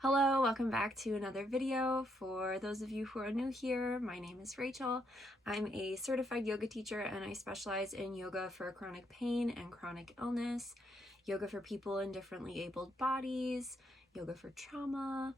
Hello, welcome back to another video. For those of you who are new here, my name is Rachel. I'm a certified yoga teacher and I specialize in yoga for chronic pain and chronic illness, yoga for people in differently abled bodies, yoga for trauma,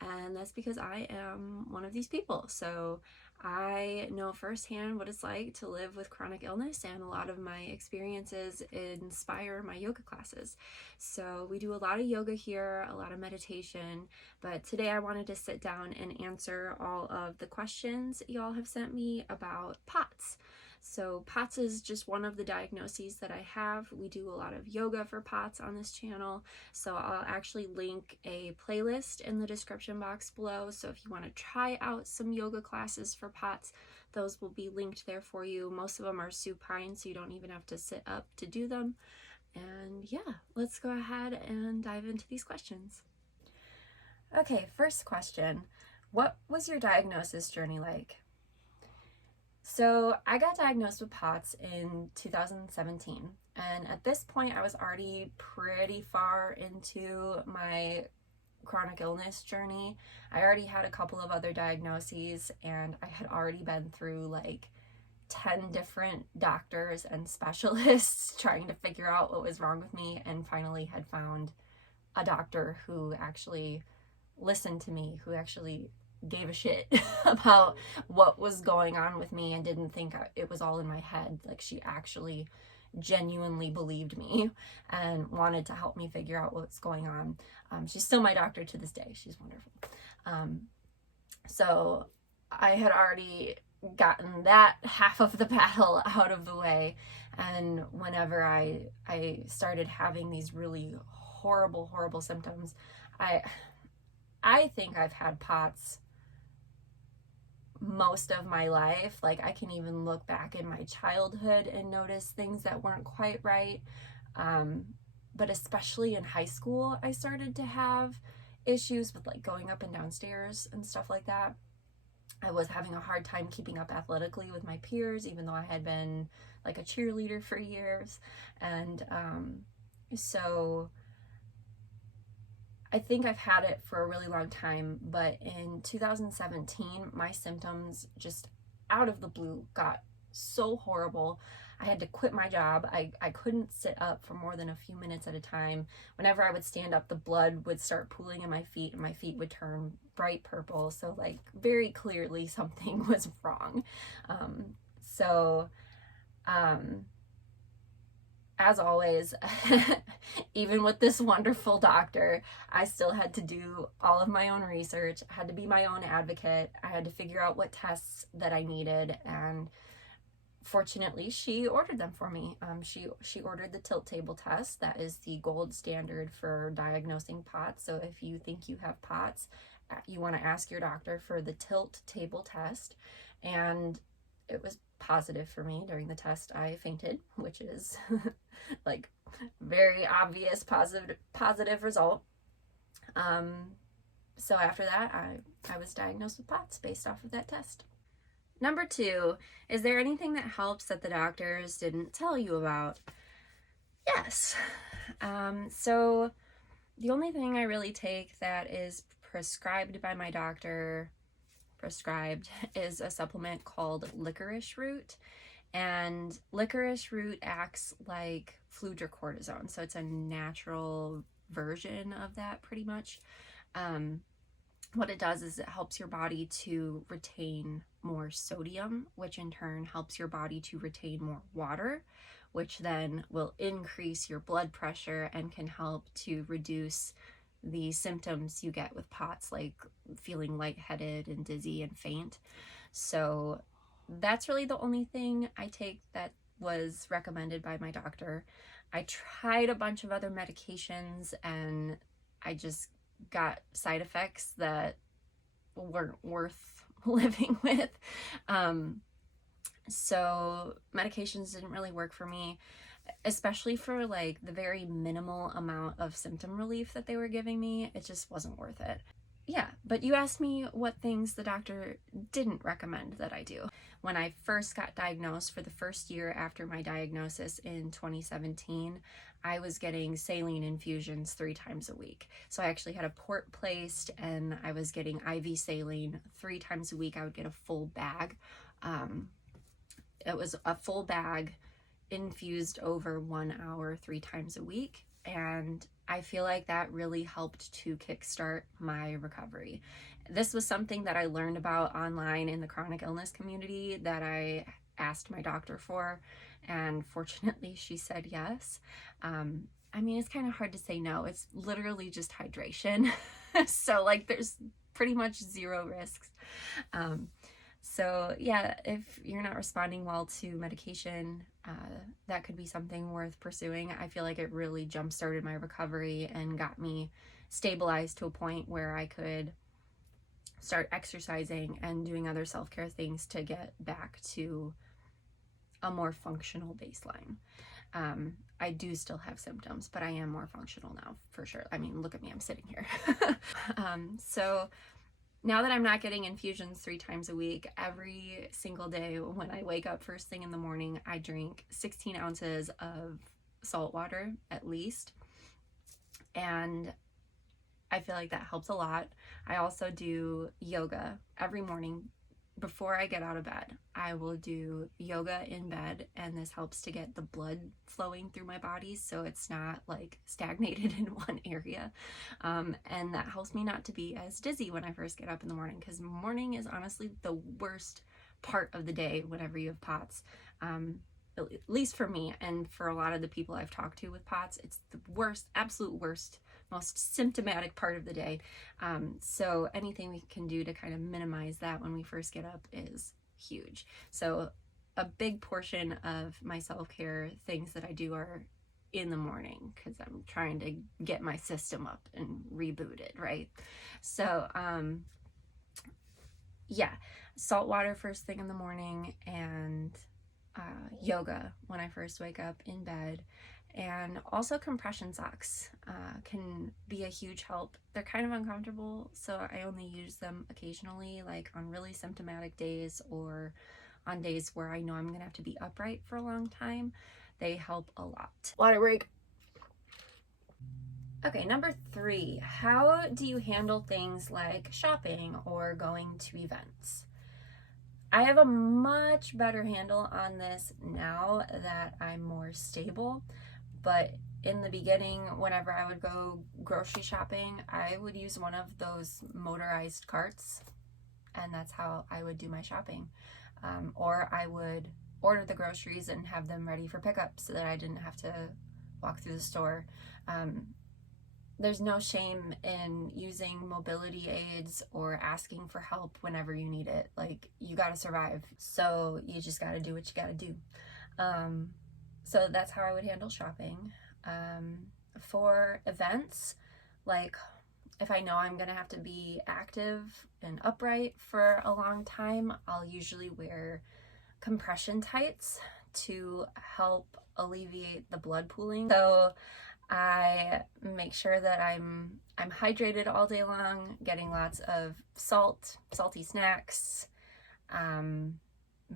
and that's because I am one of these people. So I know firsthand what it's like to live with chronic illness, and a lot of my experiences inspire my yoga classes. So we do a lot of yoga here, a lot of meditation, but today I wanted to sit down and answer all of the questions y'all have sent me about POTS. So POTS is just one of the diagnoses that I have. We do a lot of yoga for POTS on this channel, so I'll actually link a playlist in the description box below. So if you want to try out some yoga classes for POTS, those will be linked there for you. Most of them are supine, so you don't even have to sit up to do them. And yeah, let's go ahead and dive into these questions. Okay, first question. What was your diagnosis journey like? So I got diagnosed with POTS in 2017, and at this point I was already pretty far into my chronic illness journey. I already had a couple of other diagnoses, and I had already been through like 10 different doctors and specialists trying to figure out what was wrong with me, and finally had found a doctor who actually listened to me, who actually gave a shit about what was going on with me and didn't think it was all in my head. Like, she actually genuinely believed me and wanted to help me figure out what's going on. She's still my doctor to this day. She's wonderful. So I had already gotten that half of the battle out of the way, and whenever I started having these really horrible symptoms, I think I've had POTS most of my life. Like, I can even look back in my childhood and notice things that weren't quite right. But especially in high school, I started to have issues with like going up and down stairs and stuff like that. I was having a hard time keeping up athletically with my peers, even though I had been like a cheerleader for years. And so I think I've had it for a really long time, but in 2017, my symptoms just out of the blue got so horrible. I had to quit my job. I couldn't sit up for more than a few minutes at a time. Whenever I would stand up, the blood would start pooling in my feet and my feet would turn bright purple. So like, very clearly something was wrong. As always, even with this wonderful doctor, I still had to do all of my own research. I had to be my own advocate. I had to figure out what tests that I needed, and fortunately, she ordered them for me. She ordered the tilt table test. That is the gold standard for diagnosing POTS. So if you think you have POTS, you want to ask your doctor for the tilt table test, and it was positive for me. During the test, I fainted, which is like very obvious positive result. So after that, I was diagnosed with POTS based off of that test. Number 2, is there anything that helps that the doctors didn't tell you about? Yes. So the only thing I really take that is prescribed by my doctor, is a supplement called licorice root. And licorice root acts like fludrocortisone, so it's a natural version of that pretty much. What it does is it helps your body to retain more sodium, which in turn helps your body to retain more water, which then will increase your blood pressure and can help to reduce the symptoms you get with POTS, like feeling lightheaded and dizzy and faint. So that's really the only thing I take that was recommended by my doctor. I tried a bunch of other medications and I just got side effects that weren't worth living with. So medications didn't really work for me, especially for like the very minimal amount of symptom relief that they were giving me. It just wasn't worth it. yeah, but you asked me what things the doctor didn't recommend that I do. When I first got diagnosed, for the first year after my diagnosis in 2017, I was getting saline infusions 3 times a week. So I actually had a port placed and I was getting IV saline 3 times a week. I would get a full bag. It was a full bag infused over 1 hour 3 times a week. And I feel like that really helped to kickstart my recovery. This was something that I learned about online in the chronic illness community that I asked my doctor for, and fortunately she said yes. I mean, it's kind of hard to say no. It's literally just hydration. So like there's pretty much 0 risks. So yeah, if you're not responding well to medication, that could be something worth pursuing. I feel like it really jump-started my recovery and got me stabilized to a point where I could start exercising and doing other self-care things to get back to a more functional baseline. I do still have symptoms, but I am more functional now, for sure. I mean, look at me, I'm sitting here. So now that I'm not getting infusions 3 times a week, every single day when I wake up first thing in the morning, I drink 16 ounces of salt water at least. And I feel like that helps a lot. I also do yoga every morning. Before I get out of bed, I will do yoga in bed, and this helps to get the blood flowing through my body so it's not like stagnated in one area. And that helps me not to be as dizzy when I first get up in the morning, because morning is honestly the worst part of the day whenever you have POTS. At least for me and for a lot of the people I've talked to with POTS, it's the worst, absolute worst, most symptomatic part of the day. So anything we can do to kind of minimize that when we first get up is huge. So a big portion of my self-care things that I do are in the morning, because I'm trying to get my system up and rebooted, right? So yeah, salt water first thing in the morning, and yoga when I first wake up in bed. And also compression socks can be a huge help. They're kind of uncomfortable, so I only use them occasionally, like on really symptomatic days or on days where I know I'm gonna have to be upright for a long time. They help a lot. Water break. Okay, number 3, how do you handle things like shopping or going to events? I have a much better handle on this now that I'm more stable, but in the beginning, whenever I would go grocery shopping, I would use one of those motorized carts, and that's how I would do my shopping. Or I would order the groceries and have them ready for pickup so that I didn't have to walk through the store. There's no shame in using mobility aids or asking for help whenever you need it. Like, you gotta survive, so you just gotta do what you gotta do. So that's how I would handle shopping. For events, like if I know I'm gonna have to be active and upright for a long time, I'll usually wear compression tights to help alleviate the blood pooling. So I make sure that I'm hydrated all day long, getting lots of salty snacks.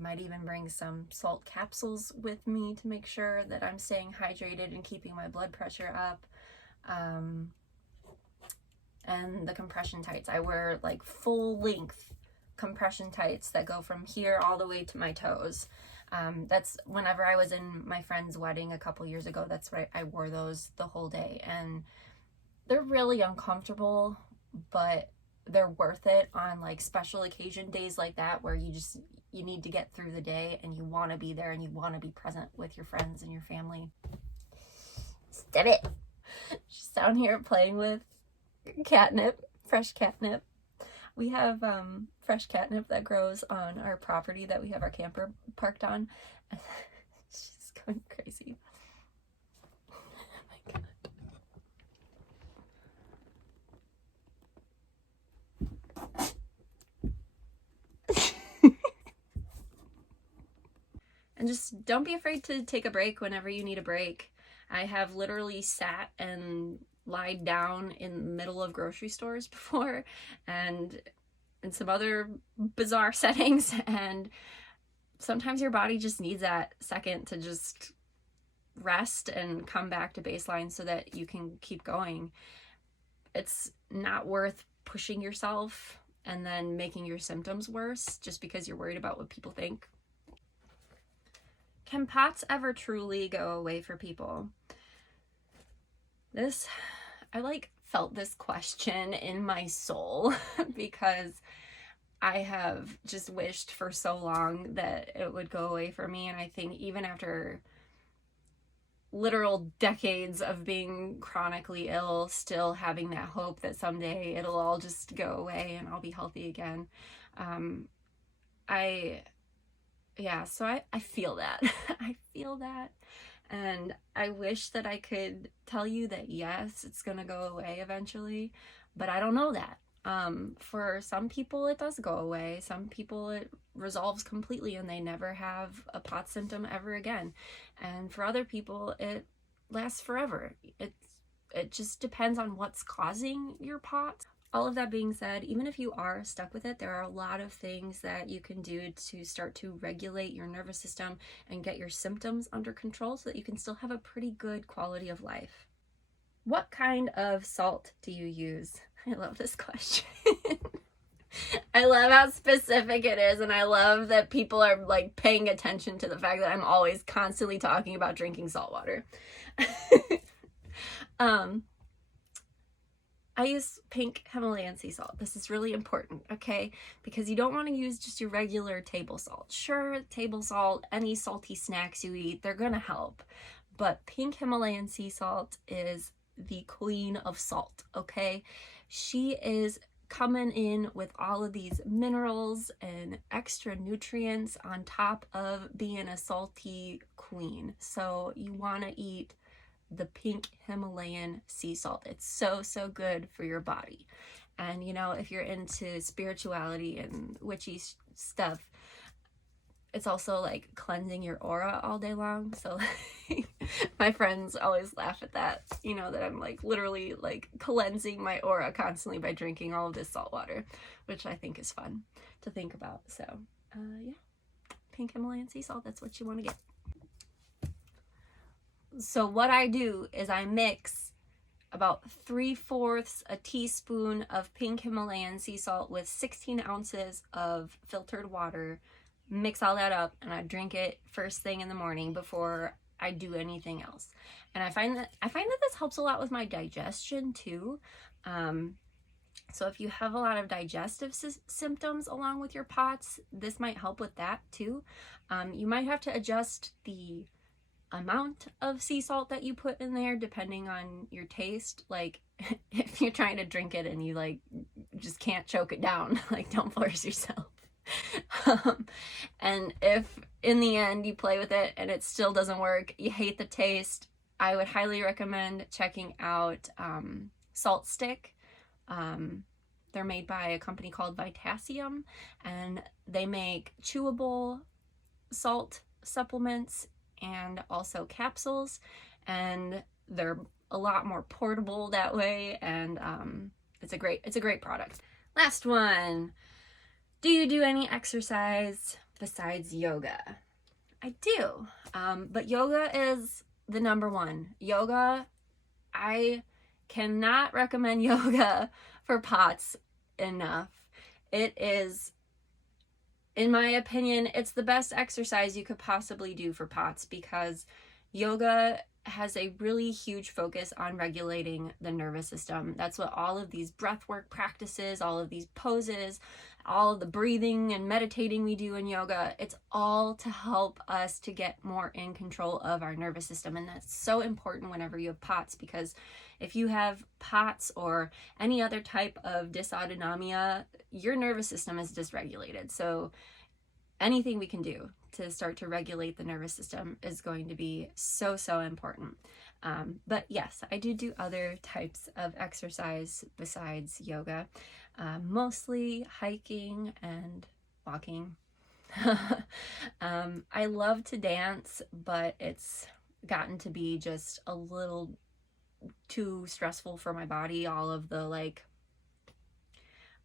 Might even bring some salt capsules with me to make sure that I'm staying hydrated and keeping my blood pressure up. And the compression tights, I wear like full length compression tights that go from here all the way to my toes. That's whenever I was in my friend's wedding a couple years ago, that's what I wore those the whole day, and they're really uncomfortable, but they're worth it on like special occasion days like that, where you need to get through the day and you want to be there and you want to be present with your friends and your family. Stop it. She's down here playing with catnip, fresh catnip. We have fresh catnip that grows on our property that we have our camper parked on. She's going crazy. Oh my God. And just don't be afraid to take a break whenever you need a break. I have literally sat and lied down in the middle of grocery stores before and in some other bizarre settings, and sometimes your body just needs that second to just rest and come back to baseline so that you can keep going. It's not worth pushing yourself and then making your symptoms worse just because you're worried about what people think. Can POTS ever truly go away for people? I felt this question in my soul because I have just wished for so long that it would go away for me. And I think even after literal decades of being chronically ill, still having that hope that someday it'll all just go away and I'll be healthy again. So I feel that. I feel that. And I wish that I could tell you that yes, it's gonna go away eventually, but I don't know that. For some people it does go away. Some people it resolves completely and they never have a POTS symptom ever again. And for other people it lasts forever. It just depends on what's causing your POTS. All of that being said, even if you are stuck with it, there are a lot of things that you can do to start to regulate your nervous system and get your symptoms under control so that you can still have a pretty good quality of life. What kind of salt do you use? I love this question. I love how specific it is, and I love that people are like paying attention to the fact that I'm always constantly talking about drinking salt water. I use pink Himalayan sea salt. This is really important, okay? Because you don't want to use just your regular table salt. Sure, table salt, any salty snacks you eat, they're gonna help. But pink Himalayan sea salt is the queen of salt, okay? She is coming in with all of these minerals and extra nutrients on top of being a salty queen. So you want to eat the pink Himalayan sea salt. It's so good for your body. And you know, if you're into spirituality and witchy stuff, it's also like cleansing your aura all day long. So my friends always laugh at that, you know, that I'm like literally like cleansing my aura constantly by drinking all of this salt water, which I think is fun to think about. So yeah, pink Himalayan sea salt, that's what you want to get. So what I do is I mix about 3/4 a teaspoon of pink Himalayan sea salt with 16 ounces of filtered water, mix all that up, and I drink it first thing in the morning before I do anything else. And I find that this helps a lot with my digestion too. So if you have a lot of digestive symptoms along with your POTS, this might help with that too. You might have to adjust the amount of sea salt that you put in there depending on your taste. Like if you're trying to drink it and you like just can't choke it down, like don't force yourself. And if in the end you play with it and it still doesn't work, you hate the taste, I would highly recommend checking out Salt Stick. They're made by a company called Vitasium, and they make chewable salt supplements and also capsules, and they're a lot more portable that way, and it's a great product. Last one. Do you do any exercise besides yoga? I do, but yoga is the number one. Yoga, I cannot recommend yoga for POTS enough. It is, in my opinion, it's the best exercise you could possibly do for POTS because yoga has a really huge focus on regulating the nervous system. That's what all of these breathwork practices, all of these poses, all of the breathing and meditating we do in yoga, it's all to help us to get more in control of our nervous system. And that's so important whenever you have POTS, because if you have POTS or any other type of dysautonomia, your nervous system is dysregulated. So anything we can do to start to regulate the nervous system is going to be so important. But yes, I do other types of exercise besides yoga, mostly hiking and walking. I love to dance, but it's gotten to be just a little too stressful for my body, all of the like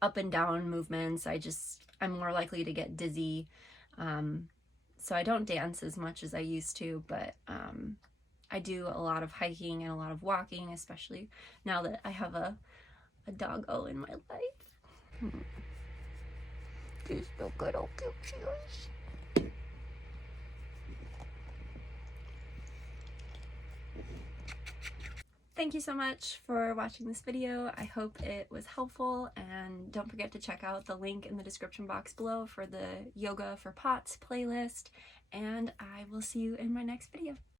up and down movements. I'm more likely to get dizzy. So I don't dance as much as I used to, but I do a lot of hiking and a lot of walking, especially now that I have a doggo in my life. These little pictures. Thank you so much for watching this video. I hope it was helpful, and don't forget to check out the link in the description box below for the Yoga for POTS playlist, and I will see you in my next video.